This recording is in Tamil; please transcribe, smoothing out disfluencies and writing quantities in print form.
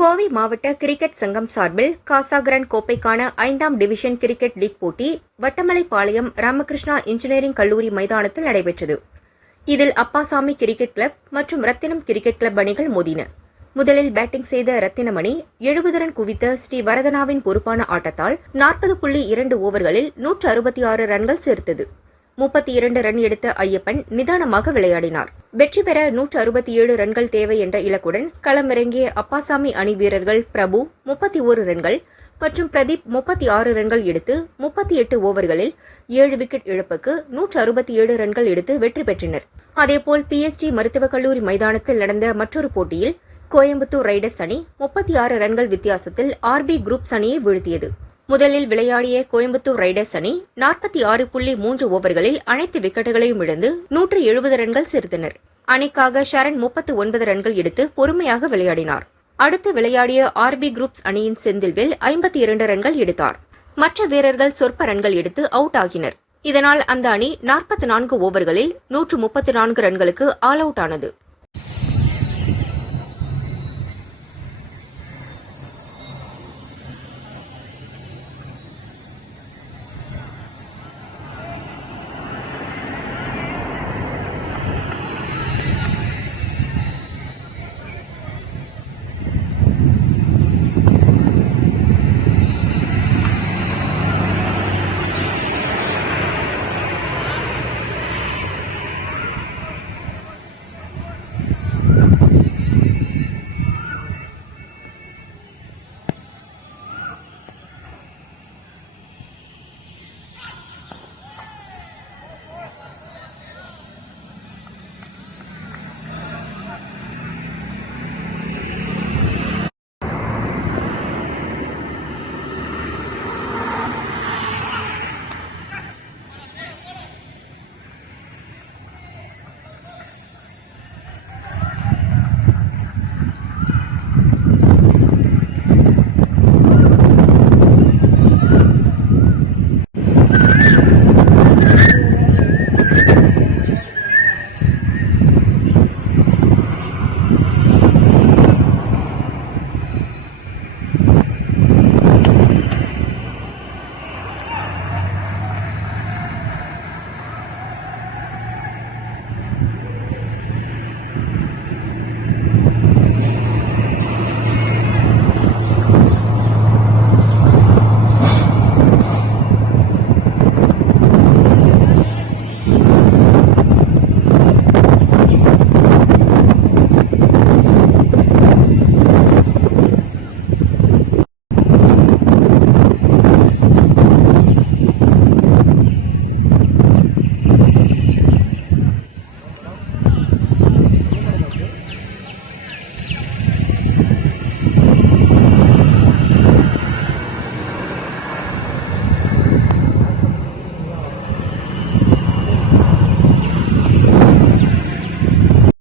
கோவை மாவட்ட கிரிக்கெட் சங்கம் சார்பில் காசாகிராண்ட் கோப்பைக்கான 5ஆம் டிவிஷன் கிரிக்கெட் லீக் போட்டி வட்டமலைப்பாளையம் ராமகிருஷ்ணா இன்ஜினியரிங் கல்லூரி மைதானத்தில் நடைபெற்றது. இதில் அப்பாசாமி கிரிக்கெட் கிளப் மற்றும் ரத்தினம் கிரிக்கெட் கிளப் அணிகள் மோதின. முதலில் பேட்டிங் செய்த ரத்தினம் அணி 70 ரன் குவித்த ஸ்ரீ வரதனாவின் பொறுப்பான ஆட்டத்தால் 40.2 ஓவர்களில் 166 ரன்கள் சேர்த்தது. 32 ரன் எடுத்த ஐயப்பன் நிதானமாக விளையாடினார். வெற்றி பெற 167 ரன்கள் தேவை என்ற இலக்குடன் களமிறங்கிய அப்பாசாமி அணி வீரர்கள் பிரபு 31 ரன்கள் மற்றும் பிரதீப் 36 ரன்கள் எடுத்து 38 ஓவர்களில் 7 விக்கெட் இழப்புக்கு 167 ரன்கள் எடுத்து வெற்றி பெற்றனர். அதேபோல் PSG மருத்துவக் கல்லூரி மைதானத்தில் நடந்த மற்றொரு போட்டியில் கோயம்புத்தூர் ரைடர்ஸ் அணி 36 ரன்கள் வித்தியாசத்தில் RB குரூப்ஸ் அணியை வீழ்த்தியது. முதலில் விளையாடிய கோயம்புத்தூர் ரைடர்ஸ் அணி 46.3 ஓவர்களில் அனைத்து விக்கெட்டுகளையும் இழந்து 170 ரன்கள் சேர்த்தனர். அணிக்காக ஷரண் 39 ரன்கள் எடுத்து பொறுமையாக விளையாடினார். அடுத்து விளையாடிய RB குரூப்ஸ் அணியின் செந்தில்வேல் 52 ரன்கள் எடுத்தார். மற்ற வீரர்கள் சொற்ப ரன்கள் எடுத்து அவுட் ஆகினர். இதனால் அந்த அணி 44 ஓவர்களில் 134 ரன்களுக்கு ஆல் அவுட் ஆனது.